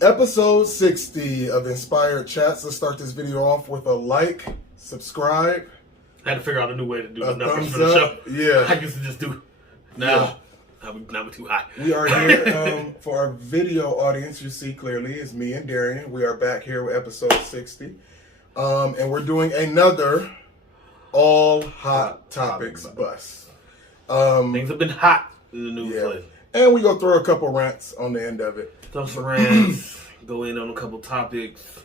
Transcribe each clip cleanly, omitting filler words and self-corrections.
Episode 60 of Inspired Chats. Let's start this video off with a like, subscribe. I had to figure out a new way to do the numbers thumbs for the show. up. Yeah. I used to just do. Now we're too high. We are here for our video audience. You see clearly, it's me and Darion. We are back here with episode 60. And we're doing another All Hot Topics bus. Things have been hot in the news lately. And we gonna throw a couple rants on the end of it. Throw some rants, go in on a couple topics,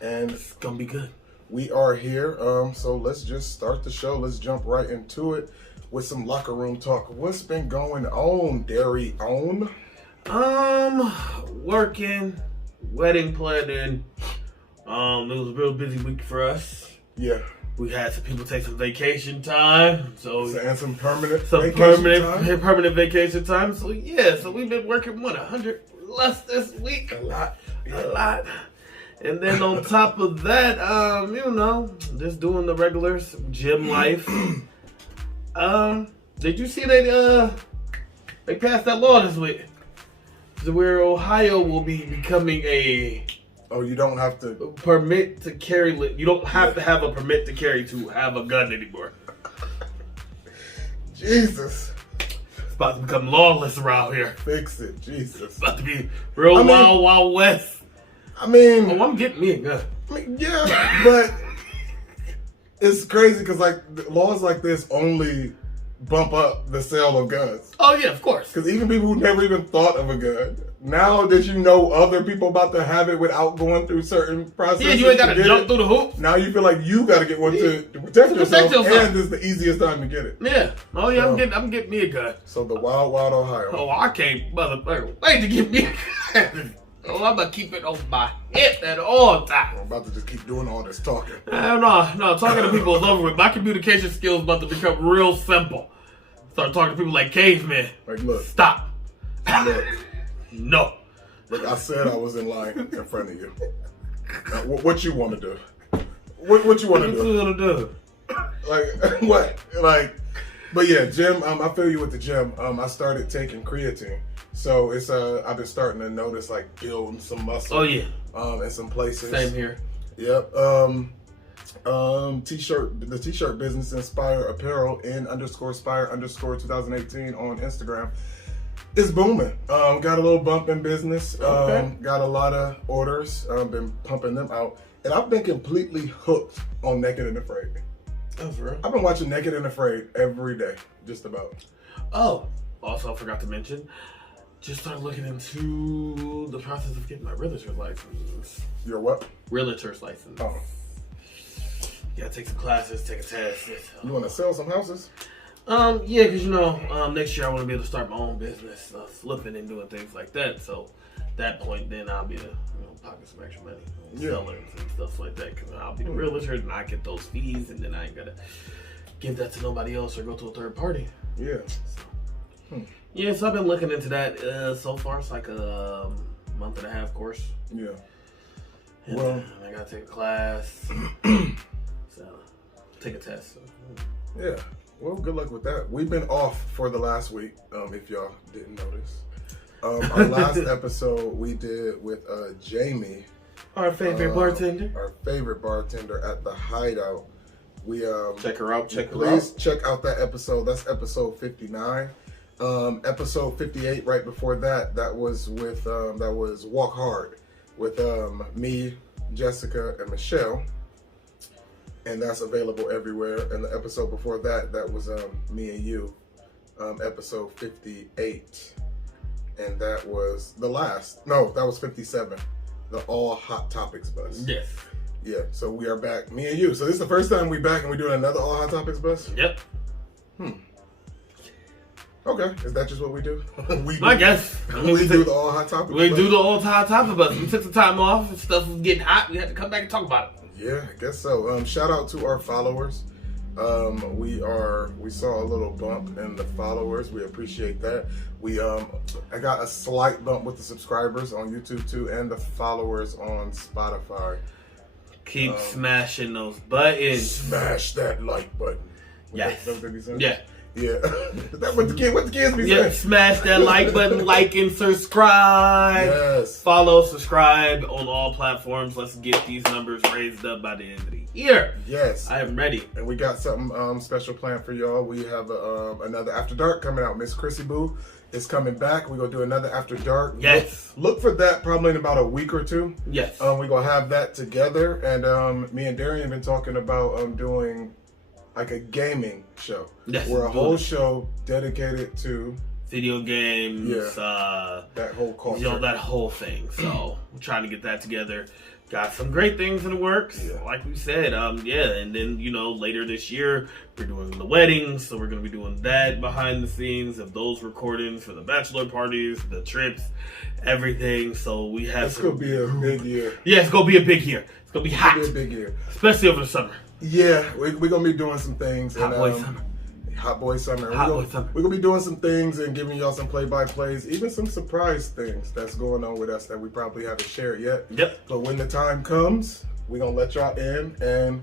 and it's gonna be good. We are here, so let's just start the show. Let's jump right into it with some locker room talk. What's been going on, Darion? Working, wedding planning. It was a real busy week for us. Yeah. We had some people take some vacation time, and some permanent vacation time. So yeah, so we've been working 100 less this week. A lot. And then on top of that, just doing the regulars, gym life. Did you see they passed that law this week? Where Ohio will be becoming a you don't have to permit to carry. You don't have to have a permit to carry to have a gun anymore. Jesus. It's about to become lawless around here. Fix it, Jesus. It's about to be real wild west. I'm getting me a gun. Yeah, but it's crazy because laws like this only bump up the sale of guns. Oh yeah, of course. Because even people who never even thought of a gun, now that you know other people about to have it without going through certain processes. Yeah, you ain't got to jump through the hoop. Now you feel like you got to get one to protect yourself, and this is the easiest time to get it. Yeah. Oh yeah, I'm getting me a gun. So the wild Ohio. Oh, I can't motherfucker wait to get me a gun. Oh, I'm gonna keep it on my hip at all times. I'm about to just keep doing all this talking. No, talking to people is over with. My communication skills about to become real simple. Start talking to people like cavemen. Look. Stop. Look. No. Look, I said I was in line in front of you. What you want to do? What you want to do? What you want to do? What? But yeah, gym. I feel you with the gym. I started taking creatine. So it's I've been starting to notice building some muscle. Oh yeah. In some places. Same here. Yep. The t-shirt business Inspire Apparel in _Spire_2018 on Instagram is booming. Got a little bump in business. Okay. Got a lot of orders. Been pumping them out, and I've been completely hooked on Naked and Afraid. Oh, for real? I've been watching Naked and Afraid every day, just about. Oh, also I forgot to mention. Just started looking into the process of getting my realtor's license. Your what? Realtor's license. Oh. You gotta take some classes, take a test. You want to sell some houses? Yeah, because next year I want to be able to start my own business, flipping and doing things like that. So at that point, then I'll be the pocket some extra money, sellers and stuff like that. Because I'll be the realtor and I get those fees, and then I ain't gotta give that to nobody else or go to a third party. Yeah. Yeah, so I've been looking into that. So far, it's like a month and a half course. Yeah. And I gotta take a class. So take a test. So. Yeah. Well, good luck with that. We've been off for the last week, if y'all didn't notice. Our last episode we did with Jamie. Our favorite bartender. Our favorite bartender at the Hideout. We check her out. Please check out that episode. That's episode 59. Episode 58 right before that was with that was Walk Hard with me, Jessica, and Michelle. And that's available everywhere. And the episode before that was me and you, episode 58. And that was that was 57. The All Hot Topics bus. Yes. Yeah, so we are back, me and you. So this is the first time we back and we're doing another All Hot Topics bus? Yep. Okay, is that just what we do? I guess. We do the All Hot Topics bus. We do the All Hot Topics bus. We took some time off and stuff was getting hot. We had to come back and talk about it. Yeah, I guess so. Shout out to our followers. We saw a little bump in the followers. We appreciate that. I got a slight bump with the subscribers on YouTube too, and the followers on Spotify. Keep smashing those buttons. Smash that like button. Yes. That what they be saying? Yeah. Yeah. Is that what the kids be saying? Yeah, smash that like button, like and subscribe. Yes. Follow, subscribe on all platforms. Let's get these numbers raised up by the end of the year. Yes. I am ready. And we got something special planned for y'all. We have another After Dark coming out. Miss Chrissy Boo is coming back. We're going to do another After Dark. Yes. Look for that probably in about a week or two. Yes. We're going to have that together. And me and Darion have been talking about doing like a gaming show. Yes. Where a whole show dedicated to video games. That whole culture. You know, that whole thing. So we're trying to get that together. Got some great things in the works, like we said. And then, you know, later this year, we're doing the weddings, so we're going to be doing that behind the scenes of those recordings for the bachelor parties, the trips, everything. So we have It's going to be a big year. Yeah, it's going to be a big year. It's going to be hot. It's going to be a big year. Especially over the summer. Yeah, we're going to be doing some things. Hot boy summer. Hot boy summer. We're going to be doing some things and giving y'all some play-by-plays, even some surprise things that's going on with us that we probably haven't shared yet. Yep. But when the time comes, we're going to let y'all in and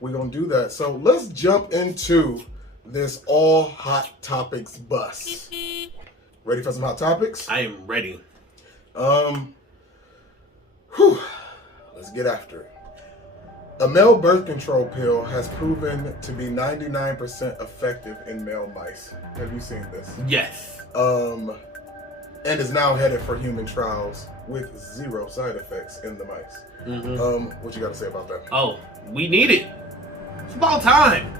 we're going to do that. So let's jump into this all hot topics bus. Ready for some hot topics? I am ready. Let's get after it. A male birth control pill has proven to be 99% effective in male mice. Have you seen this? Yes. And is now headed for human trials with 0 side effects in the mice. What you got to say about that? Oh, we need it. It's about time.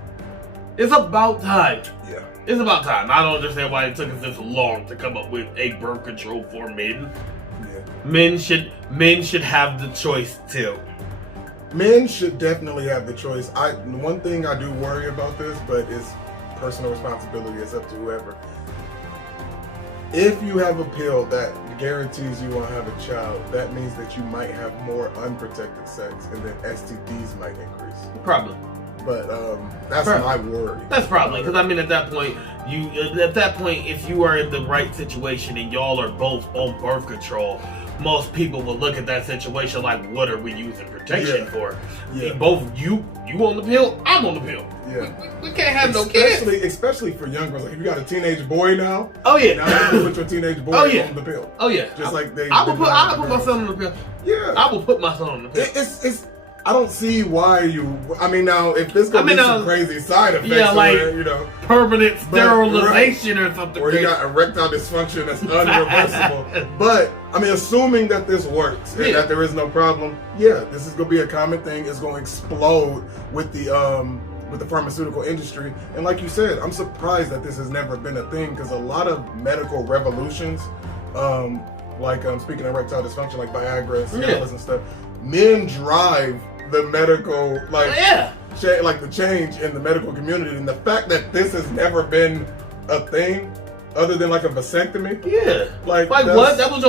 It's about time. Yeah. It's about time. I don't understand why it took us this long to come up with a birth control for men. Yeah. Men should have the choice too. Men should definitely have the choice. One thing I do worry about this, but it's personal responsibility. It's up to whoever. If you have a pill that guarantees you won't have a child, that means that you might have more unprotected sex, and then STDs might increase. Probably. But that's my worry. That's probably because at that point, if you are in the right situation and y'all are both on birth control, most people will look at that situation like, what are we using protection for? Yeah. Both you on the pill, I'm on the pill. Yeah. We can't have no kids. Especially for young girls. Like if you got a teenage boy now. Oh yeah. Now you put your teenage boy on the pill. Oh yeah. Just like they. I will put my son on the pill. Yeah. I will put my son on the pill. It's. I don't see why you. I mean, now if this gonna be some crazy side effects, like permanent sterilization or something, or you got erectile dysfunction that's unreversible. But I mean, assuming that this works and that there is no problem, this is gonna be a common thing. It's gonna explode with the pharmaceutical industry. And like you said, I'm surprised that this has never been a thing because a lot of medical revolutions, speaking of erectile dysfunction, like Viagra and Cialis and stuff, men drive the medical like the change in the medical community, and the fact that this has never been a thing other than like a vasectomy. Like what? That was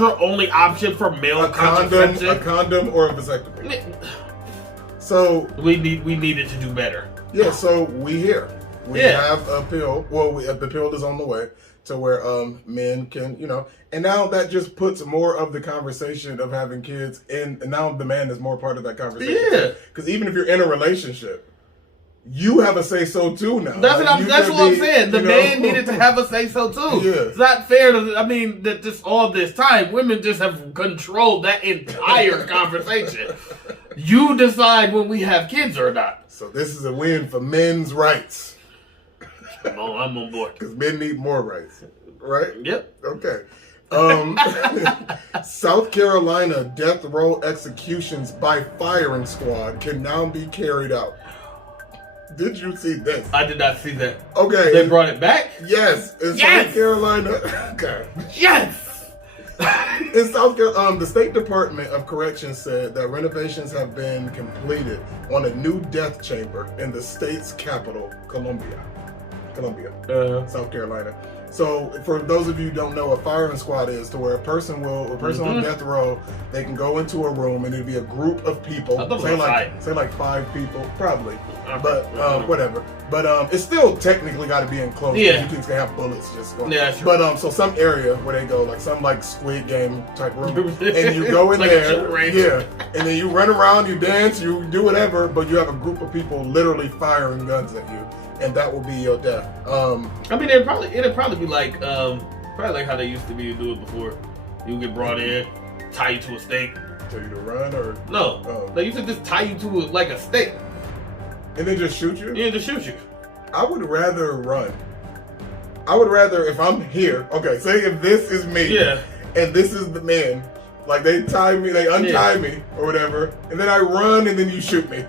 your only option for male contraception? A condom or a vasectomy. So we needed to do better. Yeah, so we have a pill. Well, the pill is on the way to where men can, and now that just puts more of the conversation of having kids in, and now the man is more part of that conversation. Yeah. Because even if you're in a relationship, you have a say-so too now. That's what I'm saying. The man needed to have a say-so too. Yeah. It's not fair that just all this time, women just have controlled that entire conversation. You decide when we have kids or not. So this is a win for men's rights. I'm on board. Because men need more rights, right? Yep. Okay. South Carolina death row executions by firing squad can now be carried out. Did you see this? I did not see that. Okay. They brought it back? Yes. In South Carolina. Okay. Yes! In South Carolina, the State Department of Corrections said that renovations have been completed on a new death chamber in the state's capital, Columbia, South Carolina. So, for those of you who don't know, a firing squad is to where a person on death row, they can go into a room and it'll be a group of people. Say like 5 people, probably. But whatever. But it's still technically got to be enclosed. Yeah. You can have bullets just going. Yeah, sure. But so some area where they go, like some like Squid Game type room, and you go in there, and then you run around, you dance, you do whatever, but you have a group of people literally firing guns at you. and that will be your death. I mean, it'd probably be like how they used to be to do it before. You get brought in, tie you to a stake. Tell you to run or no? They used to just tie you to like a stake, and then just shoot you. Yeah, just shoot you. I would rather run. I would rather, if I'm here, okay, say if this is me, yeah, and this is the man, like they tie me, they untie me or whatever, and then I run and then you shoot me.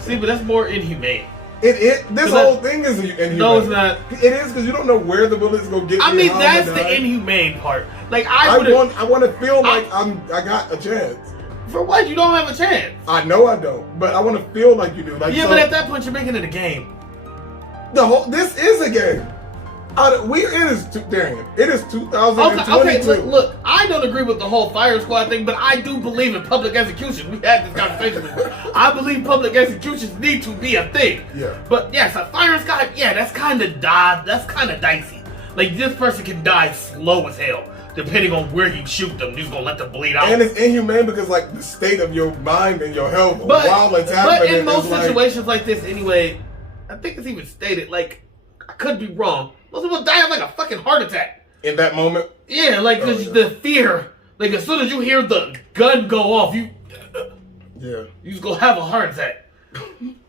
See, but that's more inhumane. This whole thing is inhumane. No, it's not. It is because you don't know where the bullet's gonna get. I mean, that's the inhumane part. Like I want to feel like I got a chance. For what? You don't have a chance. I know I don't, but I want to feel like you do. Like yeah, but at that point you're making it a game. This is a game. Darion, it is 2022. Okay, look, I don't agree with the whole fire squad thing, but I do believe in public execution. We had this conversation before. I believe public executions need to be a thing. Yeah. But yes, a fire squad, that's kind of dicey. Like this person can die slow as hell, depending on where you shoot them. You're just gonna let them bleed out. And it's inhumane because like the state of your mind and your health while it's happening. But in most situations like this, anyway, I think it's even stated. Like I could be wrong. Most people die of like a fucking heart attack. In that moment? Yeah, like the fear. Like as soon as you hear the gun go off, you just gonna have a heart attack.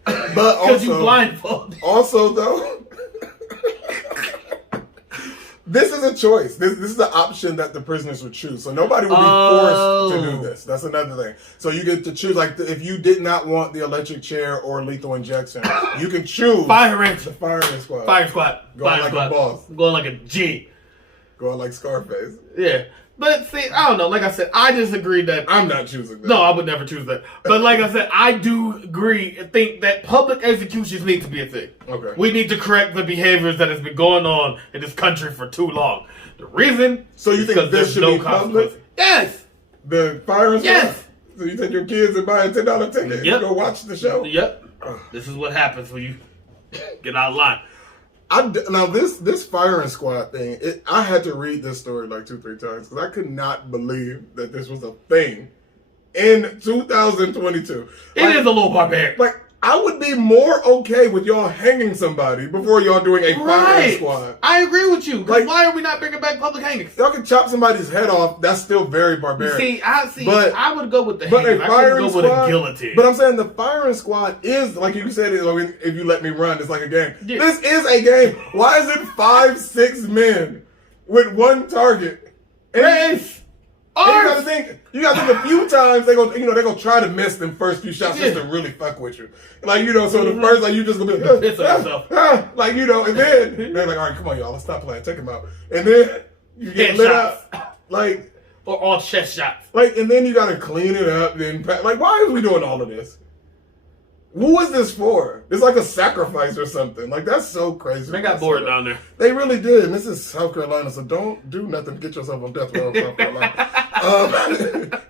But because you blindfolded. Also though, this is a choice. This is the option that the prisoners would choose. So nobody would be forced to do this. That's another thing. So you get to choose. Like if you did not want the electric chair or lethal injection, you can choose the firing squad. Fire squad. Going like a boss. Going like a G. Going like Scarface. Yeah. But see, I don't know. Like I said, I disagree that I'm not choosing that. No, I would never choose that. But like I said, I do agree and think that public executions need to be a thing. Okay. We need to correct the behaviors that has been going on in this country for too long. The reason. So you think this should be public? Yes. The firing squad? Yes. So you take your kids and buy a $10 ticket and go watch the show? Yep. This is what happens when you get out of line. Now this firing squad thing, I had to read this story like 2-3 times because I could not believe that this was a thing in 2022. It is a little barbaric. Like I would be more okay with y'all hanging somebody before y'all doing a firing squad. I agree with you. Like, why are we not bringing back public hangings? Y'all can chop somebody's head off. That's still very barbaric. See, I would go with the hanging. I wouldn't go with a guillotine. But I'm saying the firing squad is, like you said, if you let me run, it's like a game. Yeah. This is a game. Why is it 5-6 men with one target? You gotta think a few times they're gonna try to miss them first few shots just to really fuck with you. Like, so the first, you just gonna be like, and then they're like, all right, come on, y'all, let's stop playing, take them out. And then you get lit up. Like, or all chest shots. Like, and then you gotta clean it up, like, why are we doing all of this? Who is this for? It's like a sacrifice or something. Like, that's so crazy. They got bored down there. They really did. And this is South Carolina, so don't do nothing to get yourself on death row in South Carolina.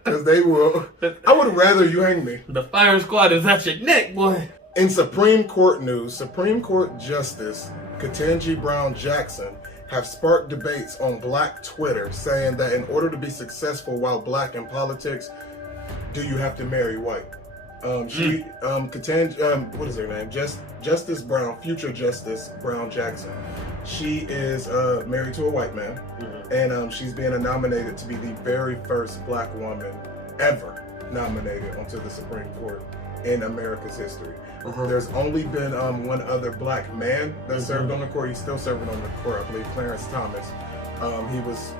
Because they will. I would rather you hang me. The firing squad is at your neck, boy. In Supreme Court news, Supreme Court Justice Ketanji Brown Jackson have sparked debates on Black Twitter, saying that in order to be successful while Black in politics, do you have to marry white? Ketanji, what is her name? Justice Brown, future Justice Brown Jackson. She is married to a white man, and she's being nominated to be the very first Black woman ever nominated onto the Supreme Court in America's history. There's only been one other Black man that served on the court. He's still serving on the court, I believe, Clarence Thomas. He was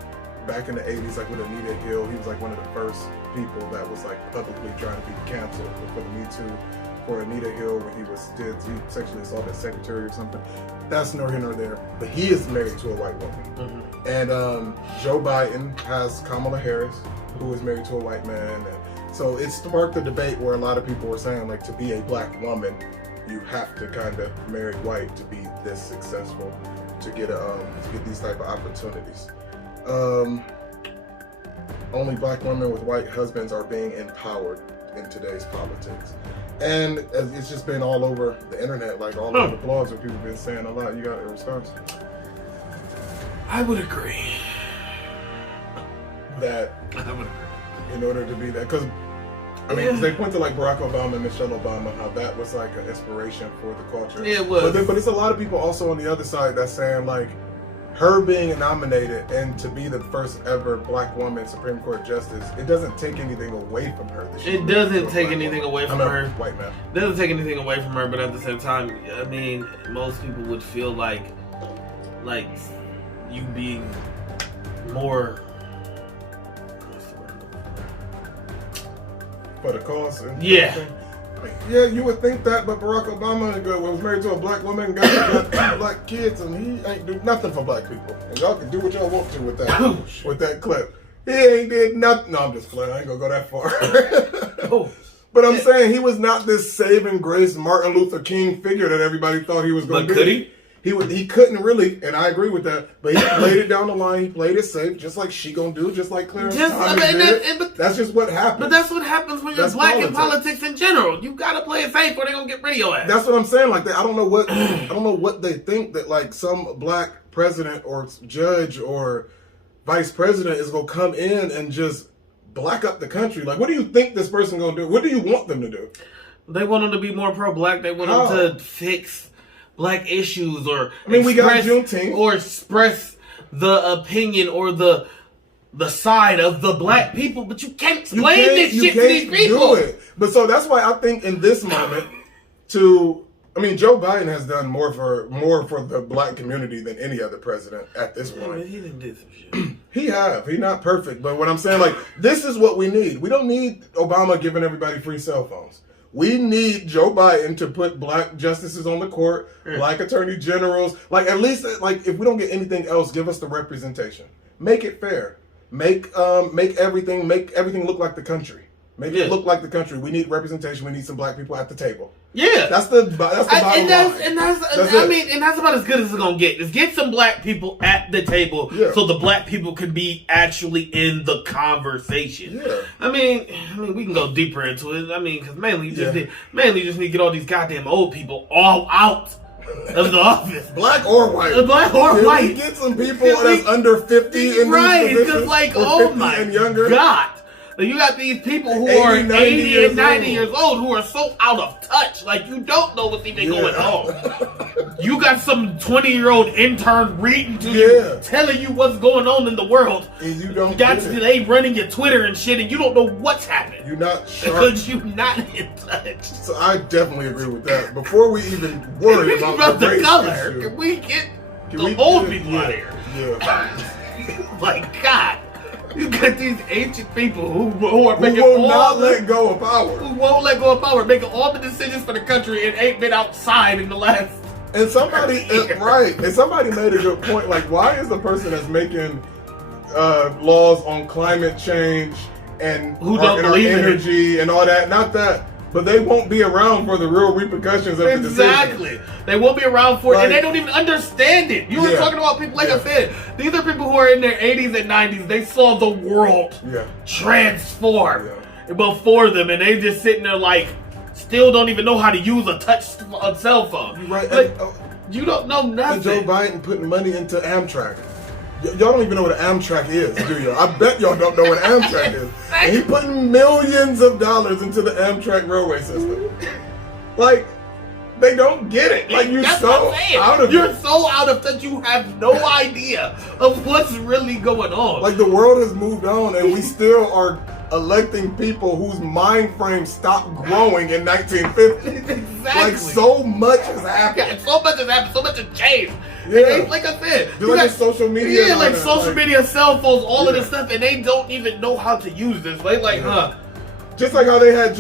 back in the 80s, like with Anita Hill. He was like one of the first people that was like publicly trying to be canceled for the Me Too for Anita Hill when he sexually assaulted a secretary or something. That's nor here nor there. But he is married to a white woman. And Joe Biden has Kamala Harris, who is married to a white man. And so it sparked a debate where a lot of people were saying, like, to be a Black woman, you have to kind of marry white to be this successful, to get these type of opportunities. Only Black women with white husbands are being empowered in today's politics. And it's just been all over the internet, like all over the blogs where people have been saying a lot. You got a response? I would agree. That in order to be that, because I mean, they point to like Barack Obama and Michelle Obama, how that was like an inspiration for the culture. Yeah, it was. But it's a lot of people also on the other side that's saying like, her being nominated and to be the first ever black woman Supreme Court justice, it doesn't take anything away from her. It doesn't take anything away from her. White man. It doesn't take anything away from her, but at the same time, I mean, most people would feel like you being more. For the cause. Yeah. Yeah, you would think that, but Barack Obama was married to a black woman and got black kids, and he ain't do nothing for black people. And y'all can do what y'all want to with that clip. He ain't did nothing. No, I'm just playing. I ain't gonna go that far. But I'm saying he was not this saving grace Martin Luther King figure that everybody thought he was going to be. But could he? He couldn't really, and I agree with that. But he played it down the line. He played it safe, just like she gonna do, just like Clarence Thomas did. But that's just what happens. But that's what happens when you're black in politics in general. You gotta play it safe, or they're gonna get rid of your ass. That's what I'm saying. Like I don't know what they think that like some black president or judge or vice president is gonna come in and just black up the country. Like, what do you think this person gonna do? What do you want them to do? They want them to be more pro-black. They want them to fix black issues, or we got Juneteenth, or express the opinion or the side of the black people, but you can't explain this shit to these people. Do it. But so that's why I think in this moment, Joe Biden has done more for the black community than any other president at this point. Man, he done did some shit. He's not perfect, but what I'm saying, like, this is what we need. We don't need Obama giving everybody free cell phones. We need Joe Biden to put black justices on the court, black attorney generals. Like, at least, like, if we don't get anything else, give us the representation. Make it fair. Make everything look like the country. Make it look like the country. We need representation. We need some black people at the table. Yeah, that's the bottom line. And that's about as good as it's gonna get. Just get some black people at the table, so the black people can be actually in the conversation. Yeah. I mean, we can go deeper into it. I mean, because mainly you just need to get all these goddamn old people all out of the office, black or white. White. Get some people that's under 50 in these positions, because like, oh my and younger. God. You got these people who are 80 and 90 years old who are so out of touch. Like, you don't know what's even going on. You got some 20-year-old intern reading to you, telling you what's going on in the world. And you don't they running your Twitter and shit, and you don't know what's happening. You're not sharp. Because you're not in touch. So I definitely agree with that. Before we even worry about the color, issue, can we get the old people out of here? Yeah. Like, God. You got these ancient people who are making will not let go of power. Who won't let go of power, making all the decisions for the country and ain't been outside in the last. And somebody, and somebody made a good point. Like, why is the person that's making laws on climate change and who don't believe in energy and all that? Not that. But they won't be around for the real repercussions of the decision. Exactly. They won't be around for it, and they don't even understand it. You were talking about people, like I said, these are people who are in their 80s and 90s. They saw the world transform before them, and they just sitting there like, still don't even know how to use a cell phone. Right. Like, you don't know nothing. And Joe Biden putting money into Amtrak. Y'all don't even know what an Amtrak is, do you? I bet y'all don't know what an Amtrak is. And he putting millions of dollars into the Amtrak railway system. Like, they don't get it. Like, you're so out of You're so out of touch, you have no idea of what's really going on. Like, the world has moved on, and we still are electing people whose mind frame stopped growing in 1950. Exactly. Like, so much has happened. Yeah, so much has happened. So much has changed. Yeah. Like I said, you got social media. Yeah, like social media, cell phones, all of this stuff, and they don't even know how to use this. Just like how they had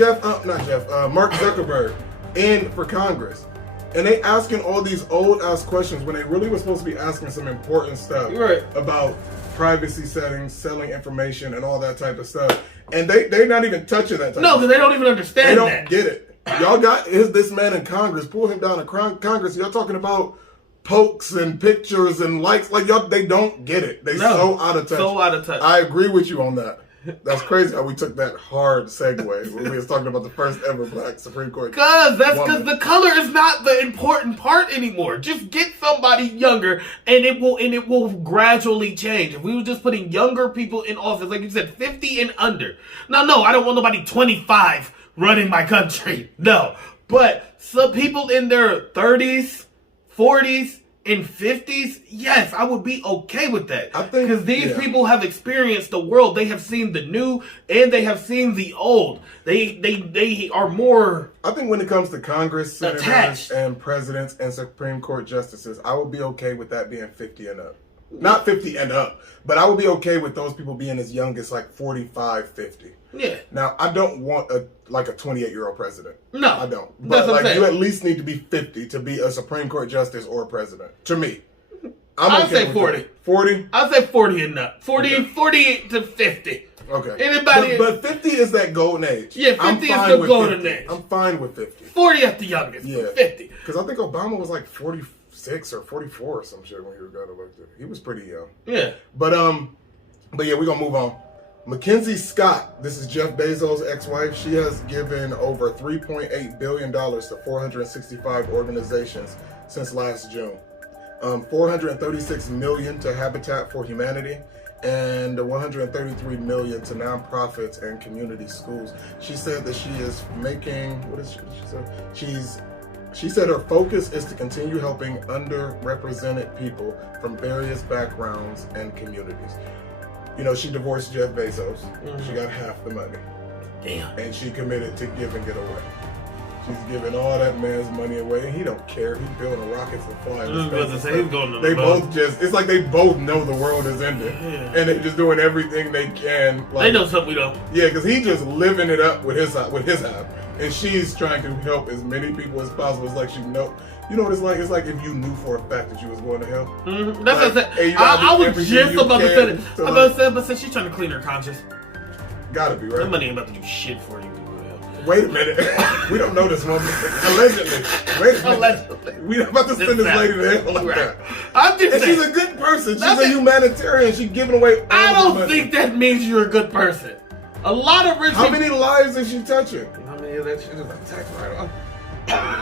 Mark Zuckerberg in for Congress. And they asking all these old ass questions when they really were supposed to be asking some important stuff about privacy settings, selling information, and all that type of stuff. And they're not even touching that type of stuff. No, because they don't even understand that. They don't get it. Y'all got this man in Congress, pull him down to Congress. Y'all talking about pokes and pictures and likes. Like, y'all, they don't get it. So out of touch. So out of touch. I agree with you on that. That's crazy how we took that hard segue when we was talking about the first ever black Supreme Court. Because the color is not the important part anymore. Just get somebody younger, and it will gradually change. If we were just putting younger people in office, like you said, 50 and under. Now, no, I don't want nobody 25 running my country. No, but some people in their 30s, 40s. In 50s, yes, I would be okay with that. I think because these people have experienced the world. They have seen the new and they have seen the old. They are more. I think when it comes to Congress, senators, attached. and presidents and Supreme Court justices, I would be okay with that being 50 and up. Not 50 and up, but I would be okay with those people being as young as like 45, 50. Yeah. Now, I don't want a 28-year-old president. No. I don't. But like, you at least need to be 50 to be a Supreme Court justice or president. To me. I'd say 40. 40? I'd say 40 and up. 40 to 50. Okay. Anybody? But 50 is that golden age. Yeah, 50 is the golden age. I'm fine with 50. 40 at the youngest. Yeah. 50. Because I think Obama was like 46 or 44 or some shit when he got elected. He was pretty young. Yeah. But yeah, we're gonna move on. Mackenzie Scott, this is Jeff Bezos' ex-wife. She has given over $3.8 billion to 465 organizations since last June. $436 million to Habitat for Humanity and $133 million to nonprofits and community schools. She said that she is making, she said her focus is to continue helping underrepresented people from various backgrounds and communities. You know, she divorced Jeff Bezos. Mm-hmm. She got half the money. Damn. And she committed to give and get away. She's giving all that man's money away, and he don't care. He's building rockets and flying. They both just, it's like they both know the world is ending. Yeah. And they're just doing everything they can. Like, they know something we don't. Yeah, because he just living it up with his half. And she's trying to help as many people as possible. It's like she know. You know what it's like? It's like if you knew for a fact that you was going to hell. Mm-hmm. That's like, what I was just about to say that. I'm about to say, but she's trying to clean her conscience. Gotta be, right? That money ain't about to do shit for you. Wait a minute. We don't know this woman. Allegedly. Wait a minute. Allegedly. We not about to send this lady to hell like that. I'm just saying. She's a good person. She's a humanitarian. She's giving away all I don't think that means you're a good person. A lot of rich How many lives is she touching? How many of that shit is a tax write-off?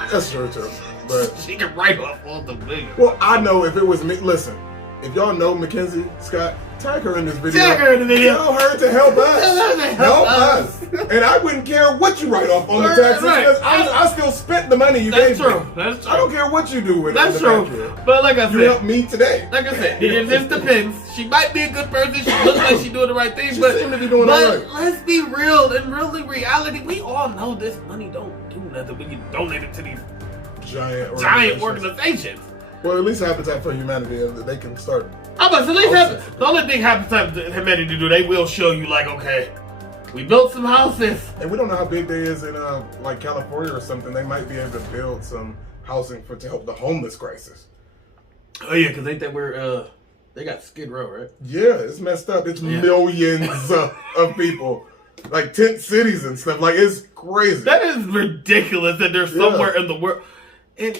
That's true, too. But she can write off all the million. Well, I know if it was me. Listen, if y'all know Mackenzie Scott, tag her in this video. Tag her in the video. Tell her to help us. Help us. And I wouldn't care what you write off on the taxes because I still spent the money you gave me. That's true. I don't care what you do with it. That's true. But like I said, you helped me today. Like I said, it just depends. She might be a good person. She looks like she's doing the right thing. But seems to be doing all right. Let's be real. In reality, we all know this money don't do nothing when you donate it to these giant organizations. Well, at least Habitat for Humanity, they can start. At least the only thing Habitat for Humanity to do, they will show you like, okay, we built some houses. And we don't know how big they is in like California or something. They might be able to build some housing to help the homeless crisis. Oh yeah, because ain't that where they got Skid Row, right? Yeah, it's messed up. It's millions of people. Like tent cities and stuff. Like, it's crazy. That is ridiculous that they're somewhere in the world. And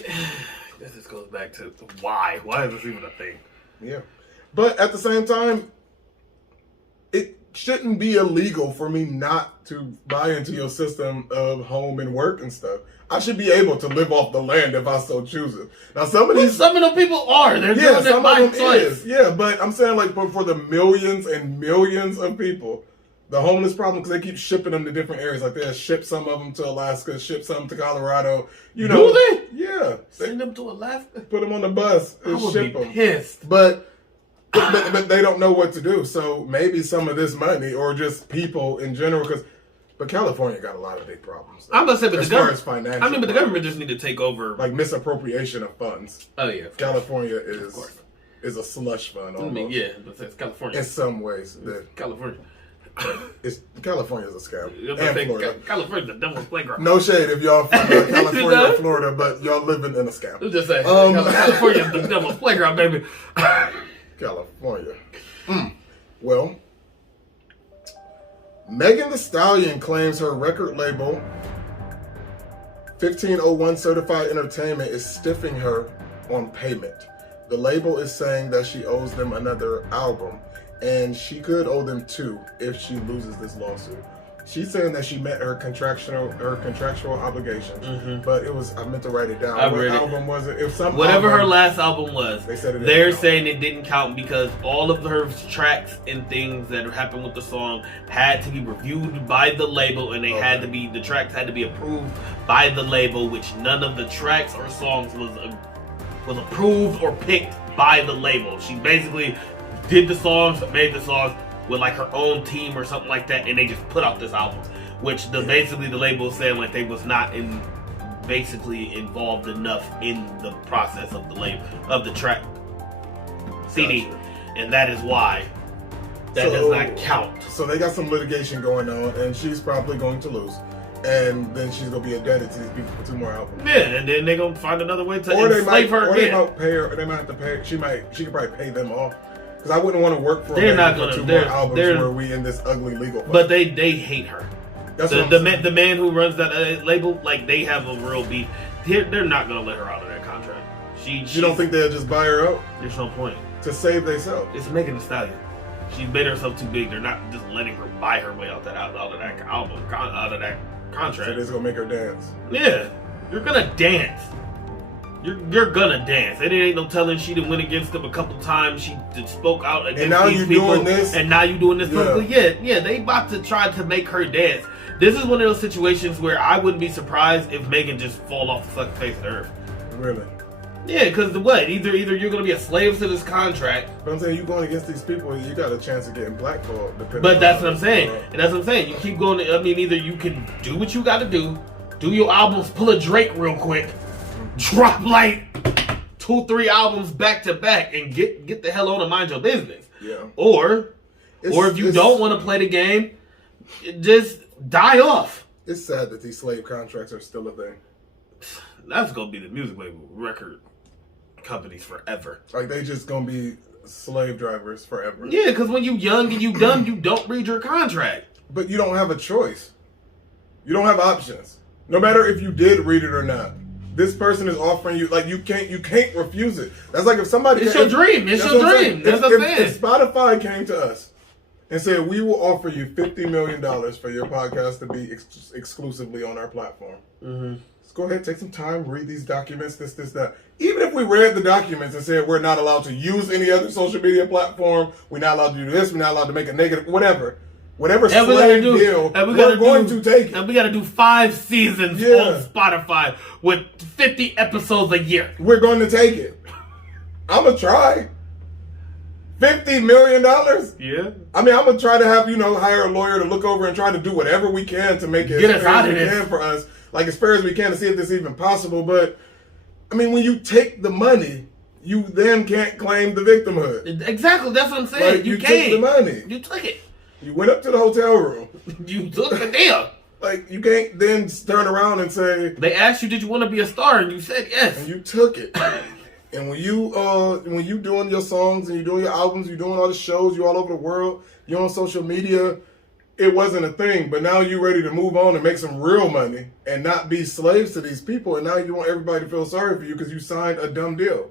this just goes back to why. Why is this even a thing? Yeah. But at the same time, it shouldn't be illegal for me not to buy into your system of home and work and stuff. I should be able to live off the land if I so choose it. Now, some of the people are. They're doing it by choice. Yeah, but I'm saying like for the millions and millions of people, the homeless problem, because they keep shipping them to different areas. Like they'll ship some of them to Alaska, ship some to Colorado. You know, do they? Yeah. Send them to Alaska? Put them on the bus and ship them. Pissed. But they don't know what to do. So maybe some of this money or just people in general, but California got a lot of big problems. I'm about to say, but as far as financial, I mean, but the government just need to take over, like misappropriation of funds. Oh yeah, California is a slush fund. Almost. I mean, yeah, but it's California in some ways. California. California's a scam. And Florida. California's the devil's playground. No shade if y'all from California or Florida, but y'all living in a scam. I'm just saying, California's the devil's playground, baby. California. Well, Megan Thee Stallion claims her record label, 1501 Certified Entertainment, is stiffing her on payment. The label is saying that she owes them another album. and she could owe them 2 if she loses this lawsuit. She's saying that she met her contractual obligations, but it was, I meant to write it down. What album was it? If some Whatever album, her last album was, they said they're saying it didn't count because all of her tracks and things that happened with the song had to be reviewed by the label, and they had to be, the tracks had to be approved by the label, which none of the tracks or songs was approved or picked by the label. She basically did the songs, made the songs with like her own team or something like that, and they just put out this album, which basically the label is saying like they was not basically involved enough in the process of the label of the track CD, gotcha. And that is why that does not count. So they got some litigation going on, and she's probably going to lose. And then she's gonna be indebted to these people for 2 more albums. Yeah, and then they're gonna find another way to enslave her again. Or they might pay her. Or they might have to pay her. She could probably pay them off. Because I wouldn't want to work for they're not for gonna, 2 more albums where we in this ugly legal fight. But they hate her. That's the man who runs that label, like they have a real beef. They're not gonna let her out of that contract. You don't think they'll just buy her out? There's no point to save themselves. It's Megan Thee Stallion. She's made herself too big. They're not just letting her buy her way out of that album, out of that contract. So they're just gonna make her dance. Yeah, you're gonna dance. You're gonna dance. And it ain't no telling she didn't win against them a couple times. She spoke out against and now these you people. Doing this? And now you doing this publicly. Yeah, they about to try to make her dance. This is one of those situations where I wouldn't be surprised if Megan just fall off the fucking face of the earth. Really? Yeah, because either you're gonna be a slave to this contract. But I'm saying you going against these people, you got a chance of getting blackballed. But that's what I'm saying, and that's what I'm saying. You keep going. Either you can do what you got to do your albums, pull a Drake real quick, drop like 2-3 albums back to back, and get the hell on and mind your business. Yeah. Or if you don't want to play the game, just die off. It's sad that these slave contracts are still a thing. That's gonna be the music label record companies forever. Like they just gonna be slave drivers forever. Yeah, because when you young and you dumb, you don't read your contract. But you don't have a choice. You don't have options. No matter if you did read it or not. This person is offering you, like you can't refuse it. That's like if somebody It's your dream. That's what I'm saying. If Spotify came to us and said we will offer you $50 million for your podcast to be exclusively on our platform. Mm-hmm. Go ahead, take some time, read these documents, this, that. Even if we read the documents and said we're not allowed to use any other social media platform, we're not allowed to do this, we're not allowed to make a negative, whatever slave deal, we're going to take it. And we got to do 5 seasons on Spotify with 50 episodes a year. We're going to take it. I'm going to try. $50 million? Yeah. I mean, I'm going to try to have, hire a lawyer to look over and try to do whatever we can to make it get us out of this for us. Like, as fair as we can to see if this is even possible. But, I mean, when you take the money, you then can't claim the victimhood. Exactly. That's what I'm saying. Like, you took the money. You took it. You went up to the hotel room. You took the deal. Like, you can't then turn around and say... They asked you, did you want to be a star? And you said yes. And you took it. And when you doing your songs and you doing your albums, you doing all the shows, you all over the world, you're on social media... It wasn't a thing, but now you're ready to move on and make some real money and not be slaves to these people. And now you want everybody to feel sorry for you because you signed a dumb deal.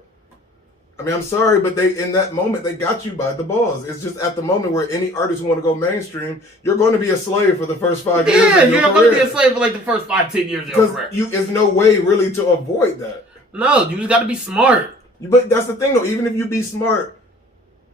I mean, I'm sorry, but in that moment, they got you by the balls. It's just at the moment where any artist who want to go mainstream, you're going to be a slave for the first 5 years of your career. Yeah, you're going to be a slave for like the first 5-10 years of your career. There's no way really to avoid that. No, you just got to be smart. But that's the thing, though. Even if you be smart,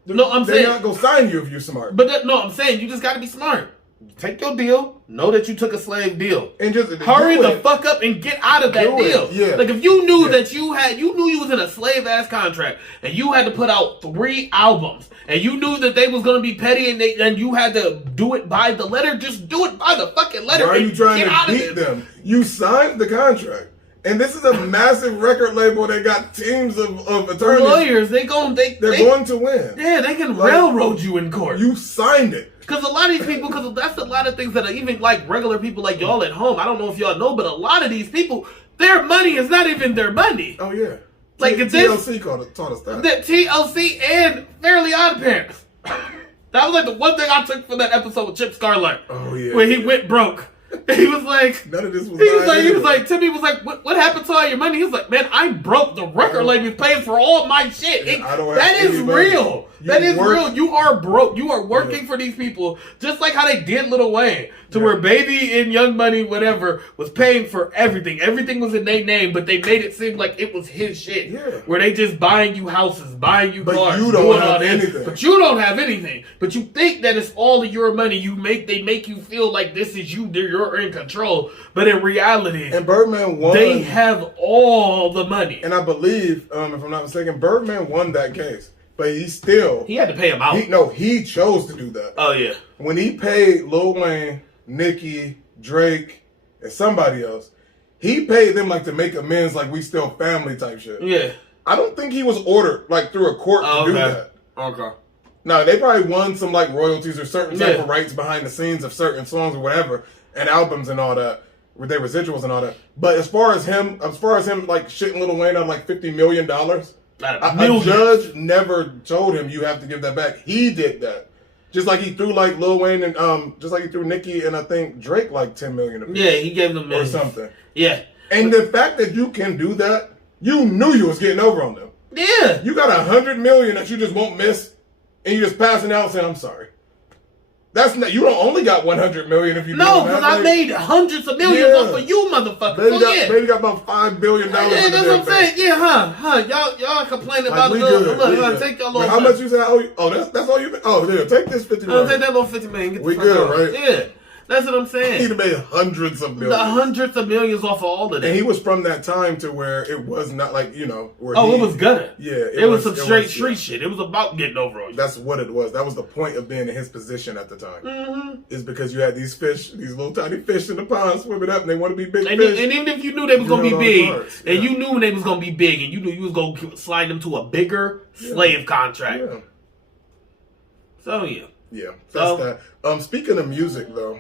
they're not going to sign you if you're smart. But I'm saying you just got to be smart. Take your deal. Know that you took a slave deal. And just hurry the fuck up and get out of that deal. Yeah. Like if you knew that you knew you was in a slave ass contract and you had to put out 3 albums and you knew that they was gonna be petty and you had to do it by the letter, just do it by the fucking letter. Why are you trying to beat them? You signed the contract. And this is a massive record label that got teams of attorneys. Lawyers, they're going to win. Yeah, they can railroad you in court. You signed it. Because a lot of these people, because that's a lot of things that are even like regular people like y'all at home. I don't know if y'all know, but a lot of these people, their money is not even their money. Oh, yeah. Like TLC taught us that. TLC and Fairly Odd Parents. That was like the one thing I took from that episode with Chip Scarlett. Oh, yeah. Where he went broke. He was like, none of this was. He was like, Timmy was like, what happened to all your money? He was like, man, I'm broke. The record label is paying for all my shit. Yeah, that is real. That is real. You are broke. You are working for these people, just like how they did Lil Wayne, where Baby and Young Money, whatever, was paying for everything. Everything was in their name, but they made it seem like it was his shit. Yeah. Where they just buying you houses, buying you cars, you don't have anything. But you don't have anything. But you think that it's all of your money. They make you feel like this is you. You're in control. But in reality, and Birdman won. They have all the money. And I believe, if I'm not mistaken, Birdman won that case. But he had to pay him out. He chose to do that. Oh, yeah. When he paid Lil Wayne, Nicki, Drake, and somebody else, he paid them like to make amends, like we still family type shit. Yeah. I don't think he was ordered like through a court to do that. Okay. No, they probably won some like royalties or certain type of rights behind the scenes of certain songs or whatever, and albums and all that, with their residuals and all that. But as far as him like shitting Lil Wayne on like $50 million. A judge never told him you have to give that back. He did that. Just like he threw like Lil Wayne and just like he threw Nicki and I think Drake like $10 million apiece. Yeah, he gave them or something. Yeah. And the fact that you can do that, you knew you was getting over on them. Yeah. You got $100 million that you just won't miss, and you just passing out saying I'm sorry. That's not. You don't only got $100 million if you. No, because I made hundreds of millions off of you, motherfuckers. Baby got about $5 billion. Yeah, that's what I'm saying. Yeah, y'all complaining about like, a little. Look, take your little. How much you said? Oh, that's all you. Oh, yeah, take this $50 million. Take that little $50 million. Get the we fuck good, out. right? Yeah. That's what I'm saying. He'd have made hundreds of millions. Hundreds of millions off of all of that. And he was from that time to where it was not like, where it was gutted. Yeah. It was some straight street shit. It was about getting over on you. That's what it was. That was the point of being in his position at the time. Mm-hmm. Is because you had these fish, these little tiny fish in the pond swimming up and they want to be big fish. And even if you knew they was going to be big, and you knew they was going to be big, and you knew you was going to slide them to a bigger slave contract. Yeah. So, yeah. Yeah. That's that. Speaking of music, though,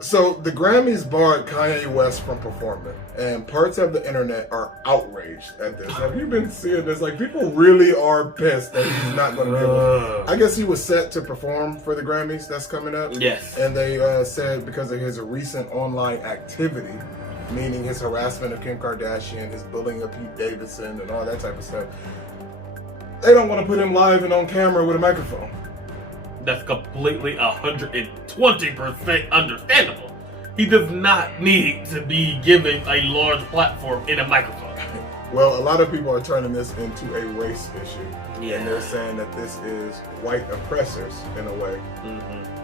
so the Grammys barred Kanye West from performing, and parts of the internet are outraged at this. Have you been seeing this? Like, people really are pissed that he's not going to give them. I guess he was set to perform for the Grammys that's coming up. Yes. And they said because of his recent online activity, meaning his harassment of Kim Kardashian, his bullying of Pete Davidson, and all that type of stuff, they don't want to put him live and on camera with a microphone. That's completely 120% understandable. He does not need to be given a large platform in a microphone. Well, a lot of people are turning this into a race issue. Yeah. And they're saying that this is white oppressors, in a way.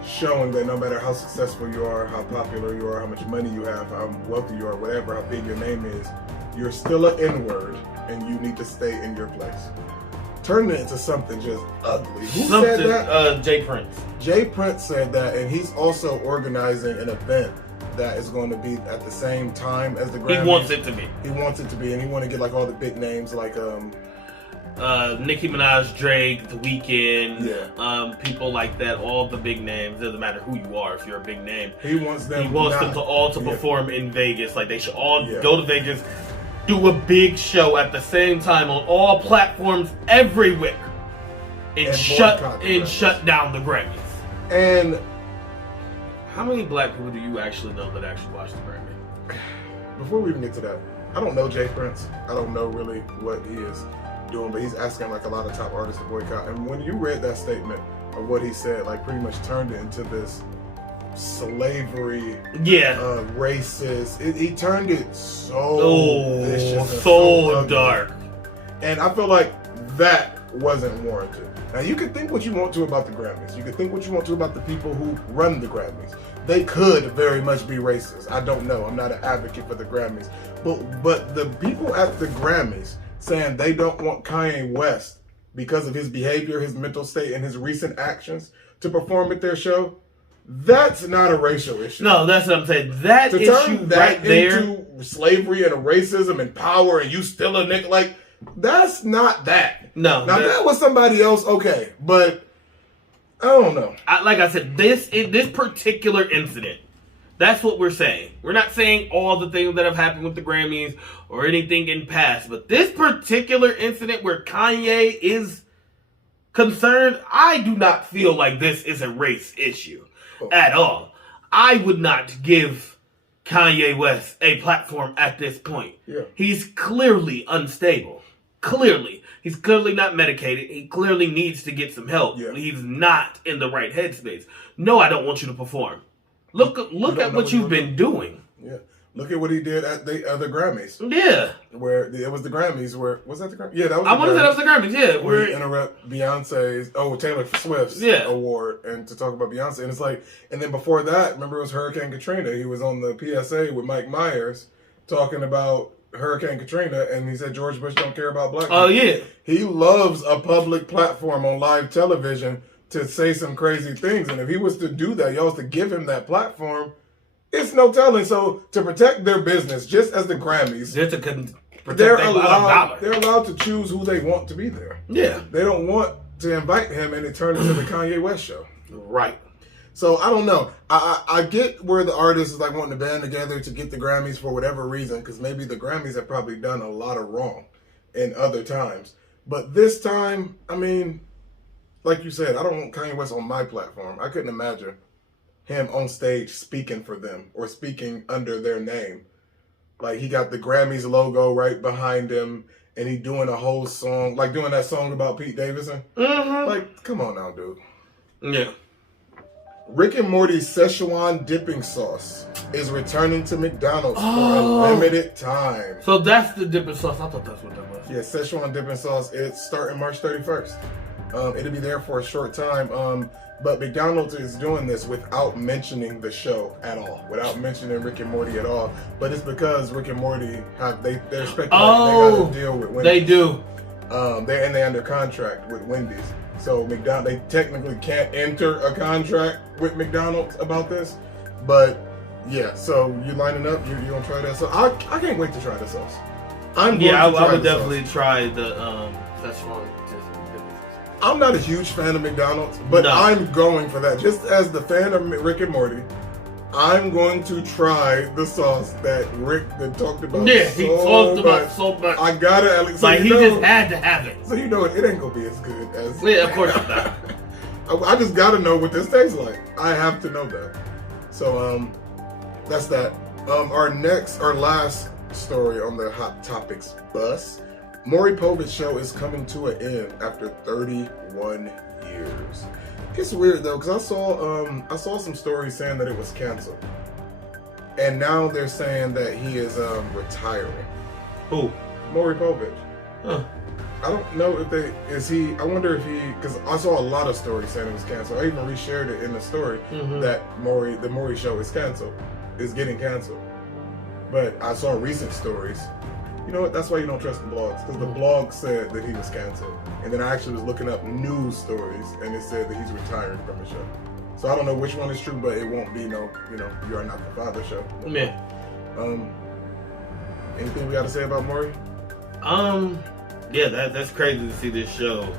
Showing that no matter how successful you are, how popular you are, how much money you have, how wealthy you are, whatever, how big your name is, you're still an N-word and you need to stay in your place. Turning it into something just ugly. Who said that? Jay Prince. Jay Prince said that, and he's also organizing an event that is going to be at the same time as the Grammys. He wants it to be. He wants it to be, and he want to get like all the big names, like Nicki Minaj, Drake, The Weeknd, people like that. All the big names. Doesn't matter who you are if you're a big name. He wants them. He wants them to all perform in Vegas. Like they should all go to Vegas. Do a big show at the same time on all platforms everywhere, and shut down the Grammys. And how many black people do you actually know that actually watch the Grammy? Before we even get to that, I don't know Jay Prince. I don't know really what he is doing, but he's asking like a lot of top artists to boycott. And when you read that statement of what he said, like pretty much turned it into this slavery, racist. He turned it so vicious, so dark. And I feel like that wasn't warranted. Now you can think what you want to about the Grammys. You can think what you want to about the people who run the Grammys. They could very much be racist. I don't know. I'm not an advocate for the Grammys, but the people at the Grammys saying they don't want Kanye West because of his behavior, his mental state, and his recent actions to perform at their show. That's not a racial issue. No, that's what I'm saying. That to issue turn that right there into slavery and racism and power, and you still a nigga, like that's not that. No. Now that was somebody else, okay, but I don't know. Like I said, this particular incident. That's what we're saying. We're not saying all the things that have happened with the Grammys or anything in past, but this particular incident where Kanye is concerned, I do not feel like this is a race issue. At all. I would not give Kanye West a platform at this point. Yeah. He's clearly unstable. Clearly. He's clearly not medicated. He clearly needs to get some help. Yeah. He's not in the right headspace. No, I don't want you to perform. Look at what you've been doing. Yeah. Look at what he did at the other Grammys. Yeah. Where it was the Grammys. Where was that the Grammys? Yeah, that was. I want to say that was the Grammys. Yeah. Where he interrupt Beyonce's Taylor Swift's award and to talk about Beyonce, and it's like, and then before that, remember it was Hurricane Katrina. He was on the PSA with Mike Myers talking about Hurricane Katrina, and he said George Bush don't care about black people. Oh yeah. He loves a public platform on live television to say some crazy things, and if he was to do that, y'all was to give him that platform. It's no telling. So to protect their business, just as the Grammys, they're allowed to choose who they want to be there. Yeah, they don't want to invite him and it turned into the Kanye West show. Right. So I don't know. I get where the artist is like wanting to band together to get the Grammys for whatever reason, because maybe the Grammys have probably done a lot of wrong in other times. But this time, I mean, like you said, I don't want Kanye West on my platform. I couldn't imagine him on stage speaking for them or speaking under their name. Like he got the Grammys logo right behind him and he doing a whole song, like doing that song about Pete Davidson. Mm-hmm. Like, come on now, dude. Yeah. Rick and Morty's Szechuan dipping sauce is returning to McDonald's for a limited time. So that's the dipping sauce. I thought that's what that was. Yeah, Szechuan dipping sauce. It's starting March 31st. It'll be there for a short time. But McDonald's is doing this without mentioning the show at all, without mentioning Rick and Morty at all. But it's because Rick and Morty they're speculating they got a deal with Wendy's. They do. They're under contract with Wendy's. So they technically can't enter a contract with McDonald's about this. But yeah, so you lining up, you gonna try that? So I can't wait to try the sauce. I would definitely try the Szechuan. I'm not a huge fan of McDonald's, but I'm going for that. Just as the fan of Rick and Morty, I'm going to try the sauce that Rick talked about. Yeah, he talked about so much. I gotta at least. So like he just had to have it. So you know it ain't gonna be as good as. Yeah, of course not. I just gotta know what this tastes like. I have to know that. So that's that. Our last story on the Hot Topics bus. Maury Povich show is coming to an end after 31 years. It's weird though, because I saw some stories saying that it was canceled, and now they're saying that he is retiring. Who? Maury Povich. Huh. I don't know if I wonder if because I saw a lot of stories saying it was canceled. I even reshared it in the story that the Maury show is getting canceled. But I saw recent stories. You know what? That's why you don't trust the blogs, because the blog said that he was canceled, and then I actually was looking up news stories, and it said that he's retiring from the show. So I don't know which one is true, but it won't be You Are Not the Father show. Yeah. Anything we got to say about Maury? Yeah, that's crazy to see this show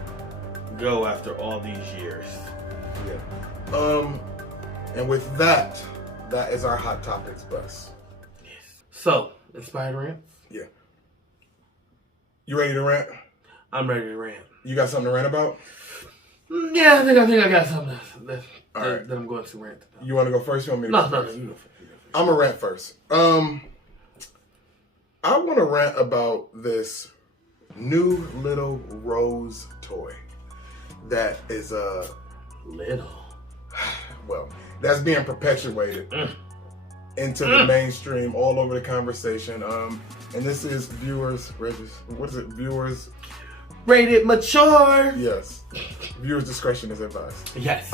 go after all these years. Yeah. And with that is our Hot Topics bus. Yes. So, inspired rant? Yeah. You ready to rant? I'm ready to rant. You got something to rant about? Yeah, I think I got something that I'm going to rant about. You want to go first? You want me to go first? No, you go first. I'm going to rant first. I want to rant about this new little rose toy that is that's being perpetuated into the mainstream, all over the conversation. And this is viewers rated mature. Yes. Viewers' discretion is advised. Yes.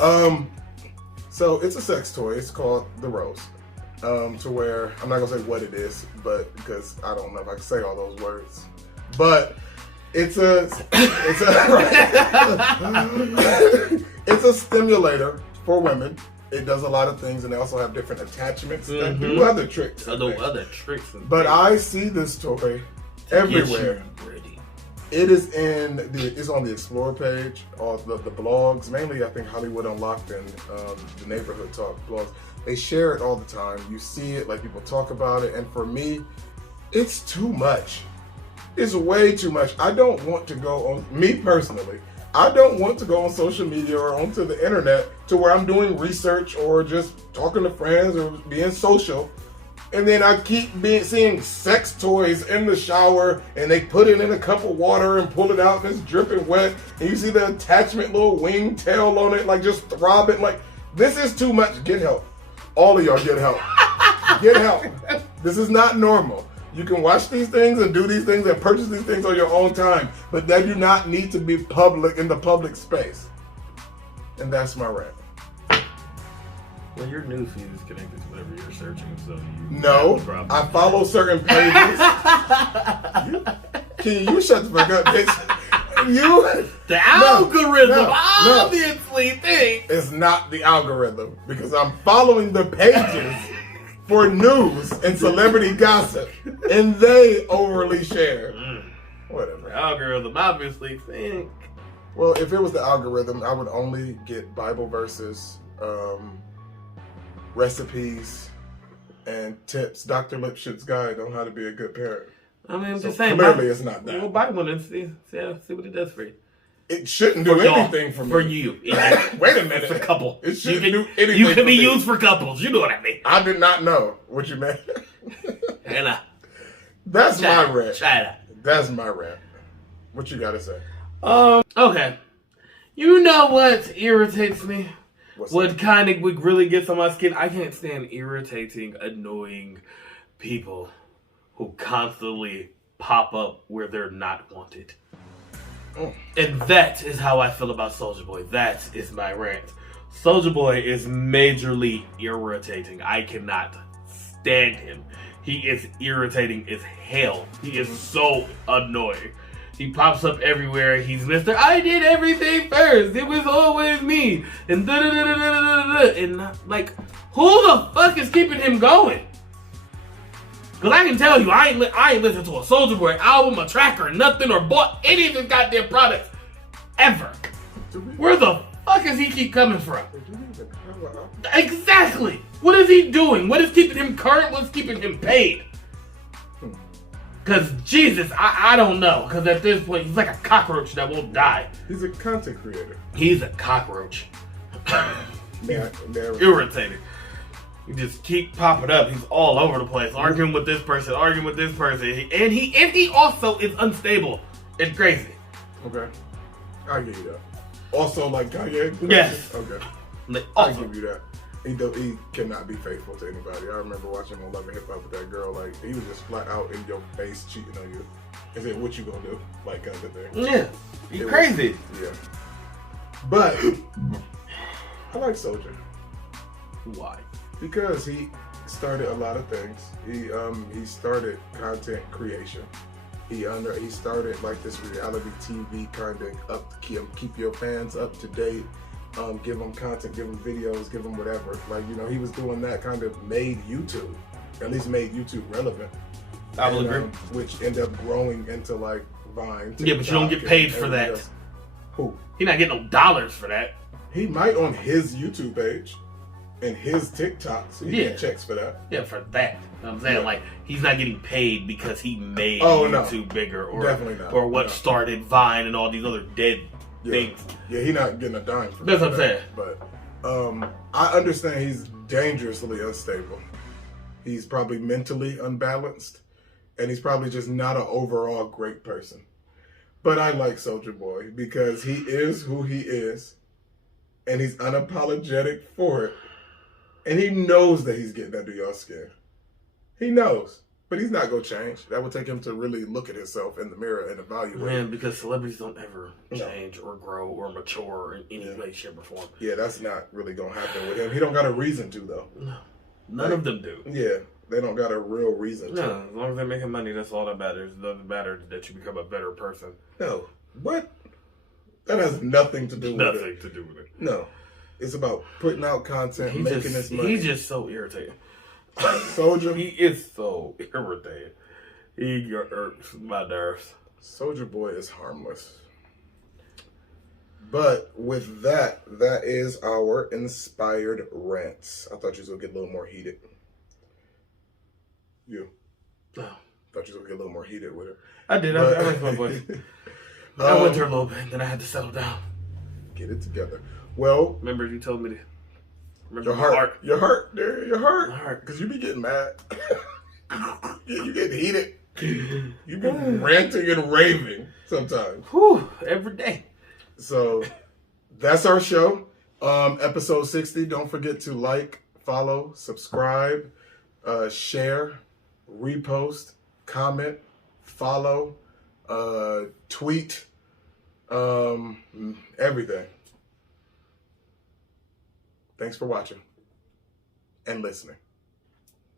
So it's a sex toy. It's called the Rose. To where I'm not gonna say what it is, but because I don't know if I can say all those words. But it's a stimulator for women. It does a lot of things, and they also have different attachments that do other tricks. But I see this toy everywhere. It is it's on the Explore page, all the blogs, mainly I think Hollywood Unlocked and the Neighborhood Talk blogs. They share it all the time. You see it, like people talk about it, and for me, it's too much. It's way too much. I don't want to go on, me personally, I don't want to go on social media or onto the internet to where I'm doing research or just talking to friends or being social And then I keep seeing sex toys in the shower, and they put it in a cup of water and pull it out, and it's dripping wet. And you see the attachment, little wing tail on it, like just throbbing. Like, this is too much. Get help. All of y'all get help. Get help. This is not normal. You can watch these things and do these things and purchase these things on your own time, but they do not need to be public in the public space. And that's my rant. Well, your newsfeed is connected to whatever you're searching, so you no, I follow certain pages. you shut the fuck up, bitch. The algorithm obviously thinks it's not the algorithm because I'm following the pages for news and celebrity gossip, and they overly share. Whatever. The algorithm obviously think. Well, if it was the algorithm, I would only get Bible verses, recipes, and tips. Dr. Lipschitz Guide on how to be a good parent. I mean, I'm just saying. Clearly, it's not that. Well, Bible and see what it does for you. It shouldn't do anything for me. For you. Wait a minute. For a couple. It shouldn't do anything. You can be used for couples. You know what I mean. I did not know what you meant. Hannah. That's my rant. China. That's my rant. What you gotta say? Okay. You know what irritates me? What kind of really gets on my skin? I can't stand irritating, annoying people who constantly pop up where they're not wanted. And that is how I feel about Soulja Boy. That is my rant. Soulja Boy is majorly irritating. I cannot stand him. He is irritating as hell. He is so annoying. He pops up everywhere. He's Mr. I did everything first. It was always me. And da-da-da-da-da-da-da. And like, who the fuck is keeping him going? Because I can tell you, I ain't listened to a Soulja Boy album, a track, or nothing, or bought any of his goddamn products ever. Where the fuck does he keep coming from? Exactly. What is he doing? What is keeping him current? What's keeping him paid? Because, Jesus, I don't know. Because at this point, he's like a cockroach that won't die. He's a content creator. He's a cockroach. Irritating. You just keep popping up. He's all over the place, arguing with this person, and he also is unstable. It's crazy. Okay, I'll give you that. Also, like Kanye. Yes. Okay. I'll give you that. He cannot be faithful to anybody. I remember watching him on Love and Hip Hop with that girl. Like, he was just flat out in your face cheating on you. And said, "What you gonna do?" Like, kind of thing. Yeah. He's crazy. Yeah. But I like Soulja. Why? Because he started a lot of things. He started content creation. He started like this reality TV kind of keep your fans up to date. Give them content, give them videos, give them whatever. Like, you know, he was doing that, kind of made YouTube, at least made YouTube relevant. I will agree. Which ended up growing into like Vine. Yeah, but you don't get paid for that. Else. Who? He not getting no dollars for that. He might on his YouTube page and his TikToks. He get checks for that. Yeah, for that. You know what I'm saying, like, he's not getting paid because he made YouTube bigger, or definitely not. Or what started Vine and all these other dead things. Yeah, he's not getting a dime for that. That's what I'm saying. But I understand he's dangerously unstable. He's probably mentally unbalanced, and he's probably just not an overall great person. But I like Soulja Boy because he is who he is, and he's unapologetic for it, and he knows that he's getting under your skin. He knows. But he's not going to change. That would take him to really look at himself in the mirror and evaluate. Man, because celebrities don't ever change or grow or mature in any way, shape, or form. Yeah, that's not really going to happen with him. He don't got a reason to, though. No. None of them do. Yeah, they don't got a real reason to. No, as long as they're making money, that's all that matters. It doesn't matter that you become a better person. No. What? That has nothing to do with it. Nothing to do with it. No. It's about putting out content, making this money. He's just so irritating. Soulja? He is so irritating. He irks my nerves. Soulja Boy is harmless. But with that, that is our inspired rants. I thought you was going to get a little more heated. You? No. Thought you was going to get a little more heated with it. I did. I raised my voice. I went there a little bit, then I had to settle down. Get it together. Well, remember you told me to Remember Your my heart. Your heart. Your heart. My heart. Because you be getting mad. You get heated. You be ranting and raving sometimes. Whew, every day. So that's our show. Episode 60. Don't forget to like, follow, subscribe, share, repost, comment, follow, tweet, everything. Thanks for watching and listening.